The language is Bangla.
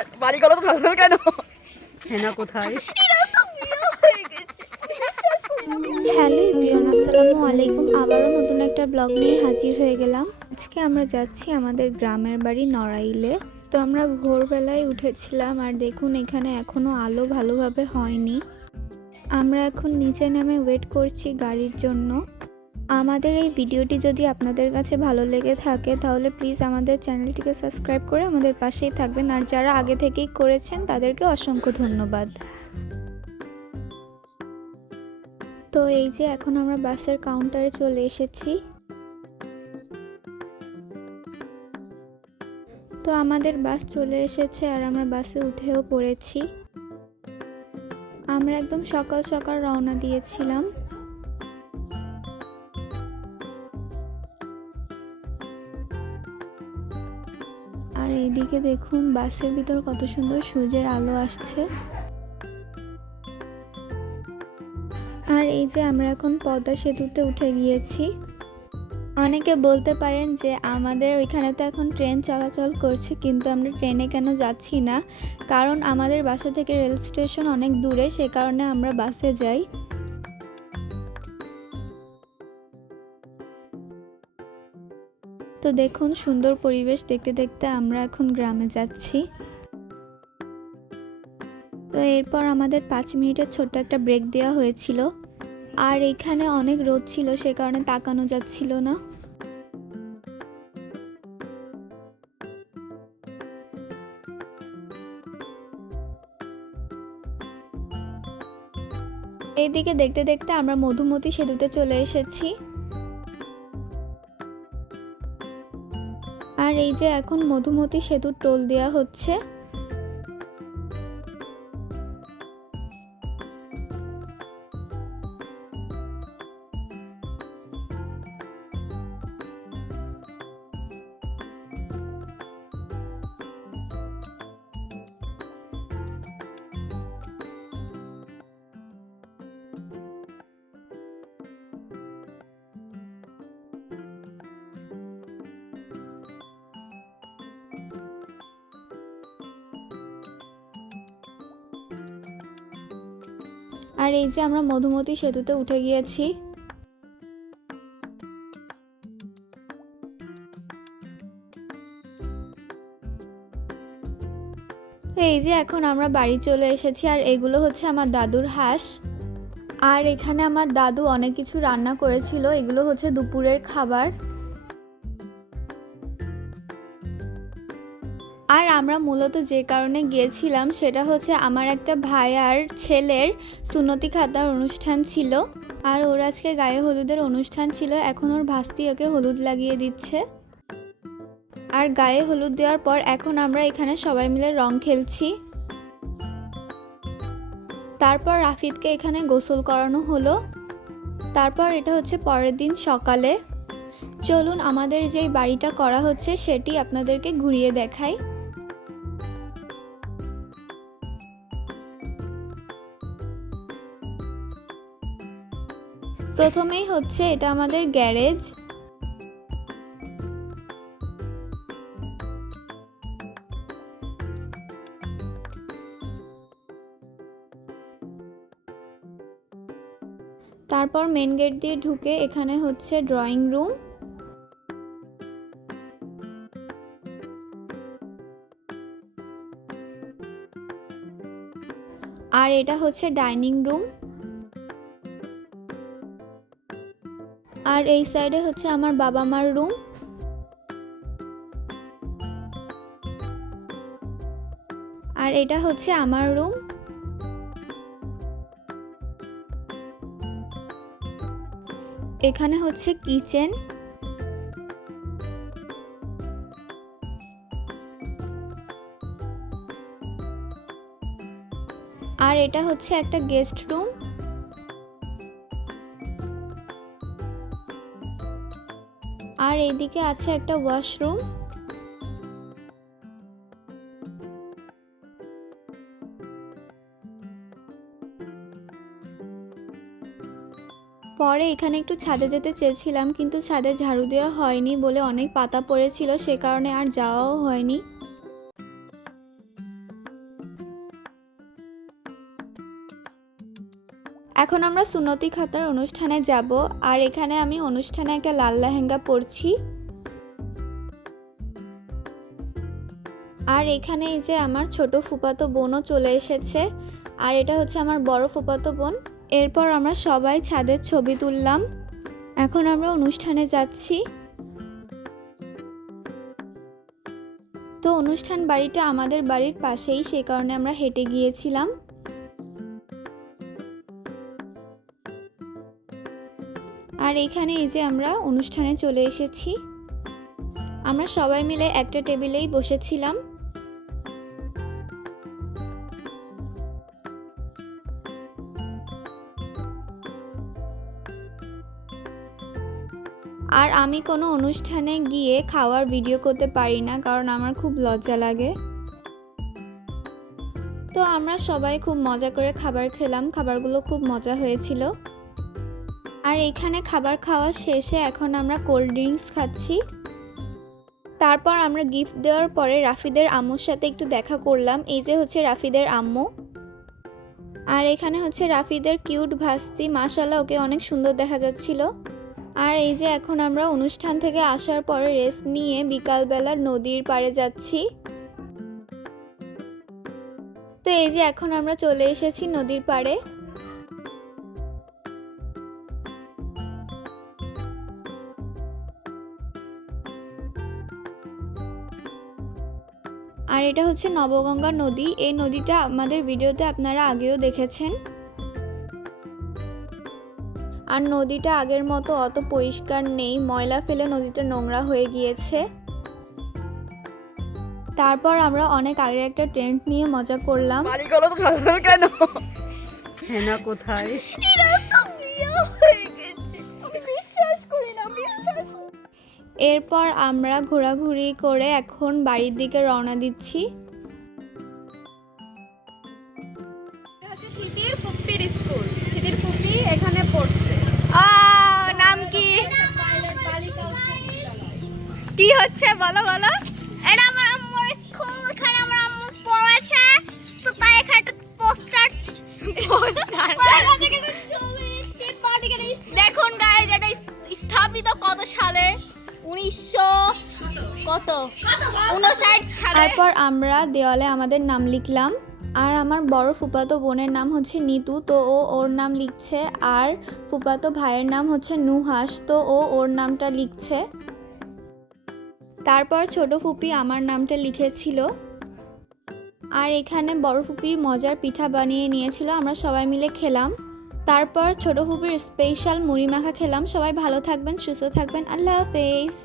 বাড়িগুলো তো সাজানো কেন? হেনা কোথায়? হ্যালো এভরিওয়ান, আসসালামু আলাইকুম। আবারও নতুন একটা ব্লগ নিয়ে হাজির হয়ে গেলাম। আজকে আমরা যাচ্ছি আমাদের গ্রামের বাড়ি নড়াইলে। তো আমরা ভোরবেলায় উঠেছিলাম, আর দেখুন এখানে এখনো আলো ভালোভাবে হয়নি। আমরা এখন নিচে নেমে ওয়েট করছি গাড়ির জন্য। আমাদের এই ভিডিওটি যদি আপনাদের কাছে ভালো লেগে থাকে তাহলে প্লিজ আমাদের চ্যানেলটিকে সাবস্ক্রাইব করে আমাদের পাশেই থাকবেন, আর যারা আগে থেকেই করেছেন তাদেরকে অসংখ্য ধন্যবাদ। তো এই যে এখন আমরা বাসের কাউন্টারে চলে এসেছি। তো আমাদের বাস চলে এসেছে আর আমরা বাসে উঠেও পড়েছি। আমরা একদম সকাল সকাল রওনা দিয়েছিলাম। আর এইদিকে দেখুন বাসের ভিতর কত সুন্দর সূর্যের আলো আসছে। আর এই যে আমরা এখন পদ্মা সেতুতে উঠে গিয়েছি। অনেকে বলতে পারেন যে আমাদের ওইখানে তো এখন ট্রেন চলাচল করছে, কিন্তু আমরা ট্রেনে কেন যাচ্ছি না, কারণ আমাদের বাসা থেকে রেল স্টেশন অনেক দূরে, সে কারণে আমরা বাসে যাই। তো দেখুন সুন্দর পরিবেশ দেখতে দেখতে আমরা এখন গ্রামে যাচ্ছি। তো এরপর আমাদের 5 মিনিটের ছোট্ট একটা ব্রেক দেওয়া হয়েছিল। আর এখানে অনেক রোদ ছিল, সে কারণে তাকানো যাচ্ছিল না। এইদিকে দেখতে দেখতে আমরা মধুমতি সেতুতে চলে এসেছি। আর এই যে এখন মধুমতি সেতুর টোল দেওয়া হচ্ছে। আর এই যে আমরা মধুমতি সেতুতে উঠে গিয়েছি। এই যে এখন আমরা বাড়ি চলে এসেছি। আর এগুলো হচ্ছে আমার দাদুর হাঁস। আর এখানে আমার দাদু অনেক কিছু রান্না করেছিল, এগুলো হচ্ছে দুপুরের খাবার। আর আমরা মূলত যে কারণে গিয়েছিলাম সেটা হচ্ছে আমার একটা ভাইয়ার ছেলের সুন্নতি খাতার অনুষ্ঠান ছিল। আর ওর আজকে গায়ে হলুদের অনুষ্ঠান ছিল, এখন ওর ভাস্তি ওকে হলুদ লাগিয়ে দিচ্ছে। আর গায়ে হলুদ দেওয়ার পর এখন আমরা এখানে সবাই মিলে রং খেলছি। তারপর রাফিদকে এখানে গোসল করানো হলো। তারপর এটা হচ্ছে পরের দিন সকালে। চলুন আমাদের যে বাড়িটা করা হচ্ছে সেটি আপনাদেরকে ঘুরিয়ে দেখাই। প্রথমেই হচ্ছে এটা আমাদের গ্যারেজ। তারপর মেন গেট দিয়ে ঢুকে এখানে হচ্ছে ড্রয়িং রুম। আর এটা হচ্ছে ডাইনিং রুম। আর এই সাইডে হচ্ছে আমার বাবা মার রুম। আর এটা হচ্ছে আমার রুম। এখানে হচ্ছে কিচেন। আর এটা হচ্ছে একটা গেস্ট রুম। আর এইদিকে আছে একটা ওয়াশরুম। পরে এখানে একটু ছাদে যেতে চেয়েছিলাম, কিন্তু ছাদে ঝাড়ু দেওয়া হয়নি বলে অনেক পাতা পড়েছিল, সে কারণে আর যাওয়াও হয়নি। এখন আমরা সুন্নতি খাতনার অনুষ্ঠানে যাব, আর এখানে আমি অনুষ্ঠানে একটা লাল লেহেঙ্গা পরছি। আর এখানে এই যে আমার ছোট ফুফাতো বোনও চলে এসেছে, আর এটা হচ্ছে আমার বড় ফুফাতো বোন। এরপর আমরা সবাই ছাদের ছবি তুললাম। এখন আমরা অনুষ্ঠানে যাচ্ছি। তো অনুষ্ঠান বাড়িটা আমাদের বাড়ির পাশেই, সেই কারণে আমরা হেঁটে গিয়েছিলাম। আর এখানে এই যে আমরা অনুষ্ঠানে চলে এসেছি। আমরা সবাই মিলে একটা টেবিলেই বসেছিলাম। আর আমি কোনো অনুষ্ঠানে গিয়ে খাওয়ার ভিডিও করতে পারি না, কারণ আমার খুব লজ্জা লাগে। তো আমরা সবাই খুব মজা করে খাবার খেলাম, খাবারগুলো খুব মজা হয়েছিল। আর এখানে খাবার খাওয়া শেষে এখন আমরা কোল্ড ড্রিঙ্কস খাচ্ছি। তারপর আমরা গিফট দেওয়ার পরে রাফিদের আম্মুর সাথে একটু দেখা করলাম। এই যে হচ্ছে রাফিদের আম্মু, আর এখানে হচ্ছে রাফিদের কিউট ভাস্তি, মাশাআল্লাহ ওকে অনেক সুন্দর দেখা যাচ্ছিল। আর এই যে এখন আমরা অনুষ্ঠান থেকে আসার পরে রেস্ট নিয়ে বিকালবেলা নদীর পাড়ে যাচ্ছি। তো এই যে এখন আমরা চলে এসেছি নদীর পাড়ে। আর এটা হচ্ছে নবগঙ্গা নদী। এই নদীটা আমাদের ভিডিওতে আপনারা আগেও দেখেছেন। আর নদীটা আগের মতো অত পরিষ্কার নেই, ময়লা ফেলে নদীটা নোংরা হয়ে গিয়েছে। তারপর আমরা অনেক আগে একটা টেন্ট নিয়ে মজা করলাম। বাড়িগুলো তো সাধারণ কেন? হেনা কোথায়? এরপর আমরা ঘোরাঘুরি করে এখন বাড়ির দিকে রওনা দিচ্ছি। শীতির ফুপির স্কুল, শীতির ফুপি এখানে পড়ছে। নাম কি? কি হচ্ছে বলো বলো। এটা আমার আম্মুর স্কুল, এখানে আমার আম্মু পড়েছে, তো তাই এখানে একটা পোস্টার দেখুন গাইজ, এটা স্থাপিত কত সালে? 1959 সালে। তারপর আমরা দেওয়ালে আমাদের নাম লিখলাম। আর আমার বড় ফুফাতো বোনের নাম হচ্ছে নিতু, তো ও ওর নাম লিখছে। আর ফুফাতো ভাইয়ের নাম হচ্ছে নুহাস, তো ও ওর নামটা লিখছে। তারপর ছোট ফুপি আমার নামটা লিখেছিল। আর এখানে বড় ফুপি মজার পিঠা বানিয়ে নিয়েছিল, আমরা সবাই মিলে খেলাম। তারপর ছোট ফুপির স্পেশাল মুড়ি মাখা খেলাম। সবাই ভালো থাকবেন, সুস্থ থাকবেন, আল্লাহ হাফেজ।